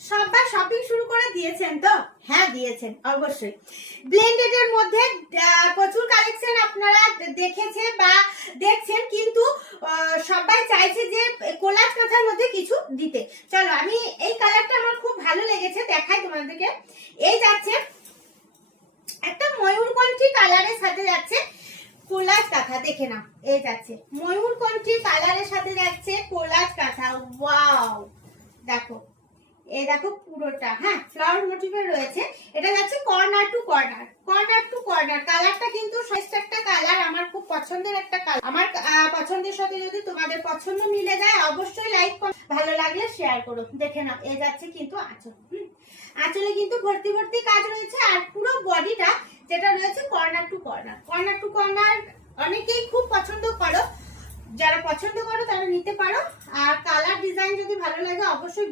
সবাই শপিং শুরু করে দিয়েছেন তো? হ্যাঁ দিয়েছেন অবশ্যই। ব্লেন্ডেড এর মধ্যে প্রচুর কালেকশন আপনারা দেখেছে বা দেখছেন, কিন্তু সবাই চাইছে যে কোলাজ কাঁথার মধ্যে কিছু দিতে। চলো আমি এই কালারটা আমার খুব ভালো লেগেছে, দেখাই তোমাদেরকে। এই যাচ্ছে একটা ময়ূরকণ্ঠী কালারের সাথে যাচ্ছে কোলাজ কাঁথা, দেখে নাও। এই যাচ্ছে ময়ূরকণ্ঠী কালারের সাথে যাচ্ছে কোলাজ কাঁথা। ওয়াও, দেখো এই দেখো পুরোটা, হ্যাঁ ফ্লাওয়ার মোটিভে রয়েছে। এটা যাচ্ছে corner to corner, corner to corner. কালারটা কিন্তু শ্রেষ্ঠ একটা কালার, আমার খুব পছন্দের একটা কালার। আমার পছন্দের সাথে যদি তোমাদের পছন্দ মিলে যায় অবশ্যই লাইক করো, ভালো লাগলে শেয়ার করো। দেখে নাও এই যাচ্ছে কিন্তু আঁচল, আঁচলে কিন্তু ভর্তি ভর্তি কাজ রয়েছে। আর পুরো বডিটা যেটা রয়েছে corner to corner, corner to corner অনেকেই খুব পছন্দ করো। যারা পছন্দ করো তারা নিতে পারো। আর কালার ডিজাইন যদি ভালো লাগে অবশ্যই